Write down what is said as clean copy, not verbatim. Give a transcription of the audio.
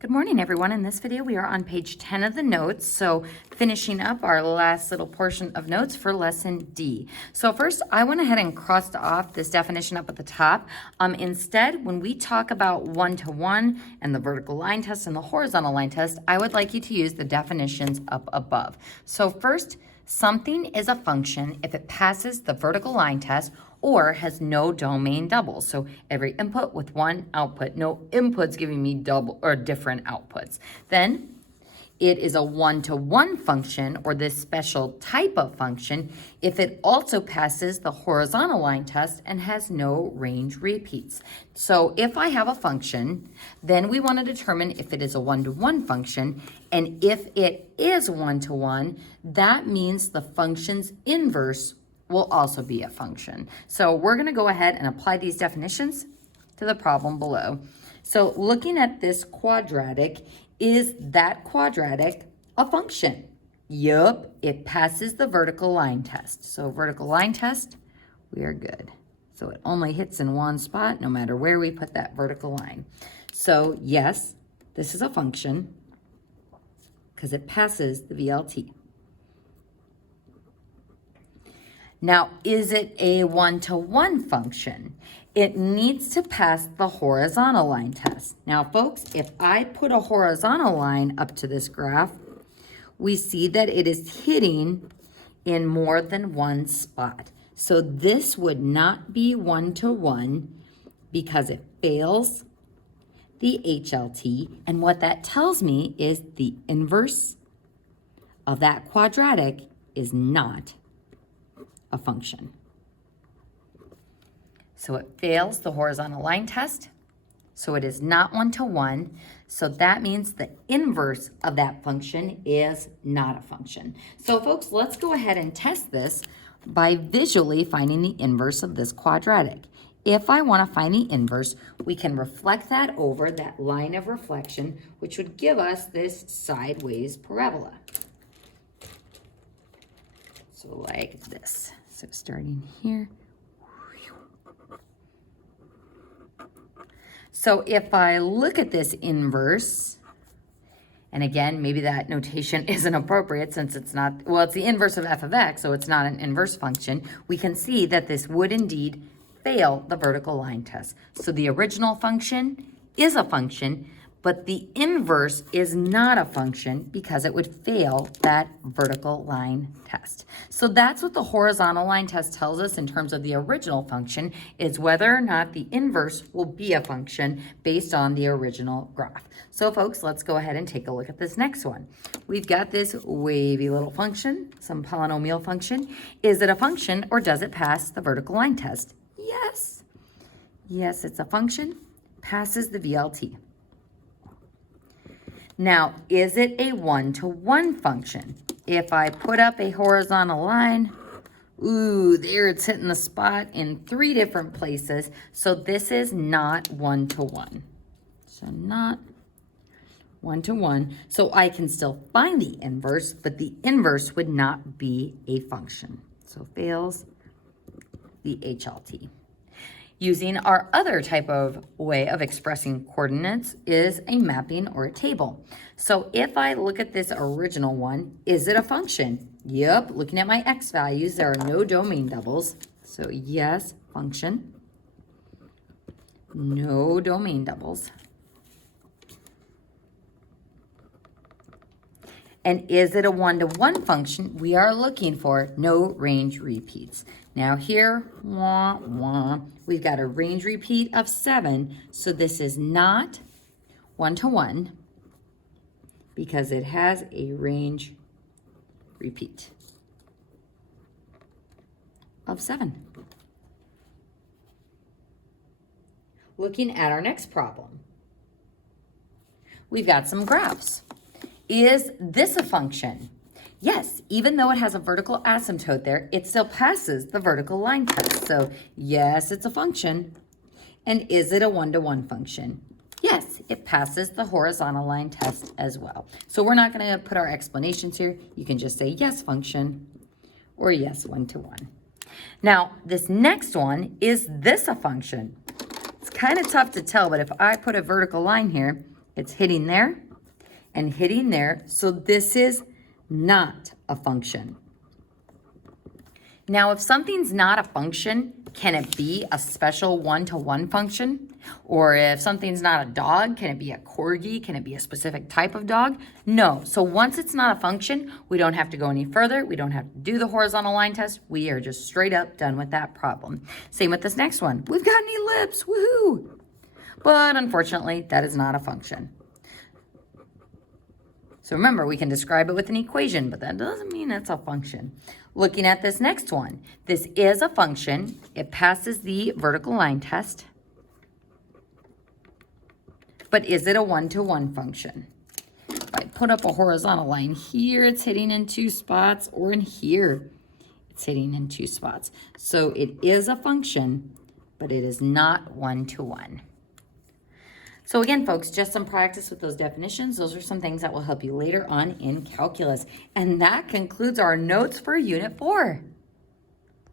Good morning, everyone. In this video, we are on page 10 of the notes. So finishing up our last little portion of notes for lesson D. So first, I went ahead and crossed off this definition up at the top. Instead, when we talk about one-to-one and the vertical line test and the horizontal line test, I would like you to use the definitions up above. So first, something is a function if it passes the vertical line test or has no domain doubles. So every input with one output, no inputs giving me double or different outputs. Then it is a one-to-one function, or this special type of function, if it also passes the horizontal line test and has no range repeats. So if I have a function, then we want to determine if it is a one-to-one function, and if it is one-to-one, that means the function's inverse will also be a function. So we're going to go ahead and apply these definitions to the problem below. So looking at this quadratic, is that quadratic a function? Yup, it passes the vertical line test. So vertical line test, we are good. So it only hits in one spot no matter where we put that vertical line. So yes, this is a function because it passes the VLT. Now, is it a one-to-one function? It needs to pass the horizontal line test. Now, folks, if I put a horizontal line up to this graph, we see that it is hitting in more than one spot. So this would not be one-to-one because it fails the HLT. And what that tells me is the inverse of that quadratic is not a function. So it fails the horizontal line test. So it is not one-to-one. So that means the inverse of that function is not a function. So folks, let's go ahead and test this by visually finding the inverse of this quadratic. If I want to find the inverse, we can reflect that over that line of reflection, which would give us this sideways parabola. So like this. So starting here. So if I look at this inverse, and again, maybe that notation isn't appropriate since it's not, well, it's the inverse of f of x, so it's not an inverse function. We can see that this would indeed fail the vertical line test. So the original function is a function, but the inverse is not a function because it would fail that vertical line test. So that's what the horizontal line test tells us in terms of the original function, is whether or not the inverse will be a function based on the original graph. So folks, let's go ahead and take a look at this next one. We've got this wavy little function, some polynomial function. Is it a function or does it pass the vertical line test? Yes. Yes, it's a function, passes the VLT. Now, is it a one-to-one function? If I put up a horizontal line, ooh, there it's hitting the spot in 3 different places. So this is not one-to-one. So not one-to-one. So I can still find the inverse, but the inverse would not be a function. So fails the HLT. Using our other type of way of expressing coordinates is a mapping or a table. So if I look at this original one, is it a function? Yep, looking at my x values, there are no domain doubles. So yes, function. No domain doubles. And is it a one-to-one function? We are looking for no range repeats. Now here, we've got a range repeat of 7. So this is not one-to-one because it has a range repeat of 7. Looking at our next problem, we've got some graphs. Is this a function? Yes, even though it has a vertical asymptote there, it still passes the vertical line test. So yes, it's a function. And is it a one-to-one function? Yes, it passes the horizontal line test as well. So we're not going to put our explanations here. You can just say yes, function, or yes, one-to-one. Now, this next one, is this a function? It's kind of tough to tell, but if I put a vertical line here, It's hitting there and hitting there. So this is not a function. Now, if something's not a function, can it be a special one-to-one function? Or if something's not a dog, can it be a corgi? Can it be a specific type of dog? No. So once it's not a function, we don't have to go any further. We don't have to do the horizontal line test. We are just straight up done with that problem. Same with this next one. We've got an ellipse. Woohoo! But unfortunately, that is not a function. So remember, we can describe it with an equation, but that doesn't mean it's a function. Looking at this next one, this is a function. It passes the vertical line test. But is it a one-to-one function? If I put up a horizontal line here, it's hitting in 2 spots, or in here, it's hitting in 2 spots. So it is a function, but it is not one-to-one. So again, folks, just some practice with those definitions. Those are some things that will help you later on in calculus. And that concludes our notes for Unit 4.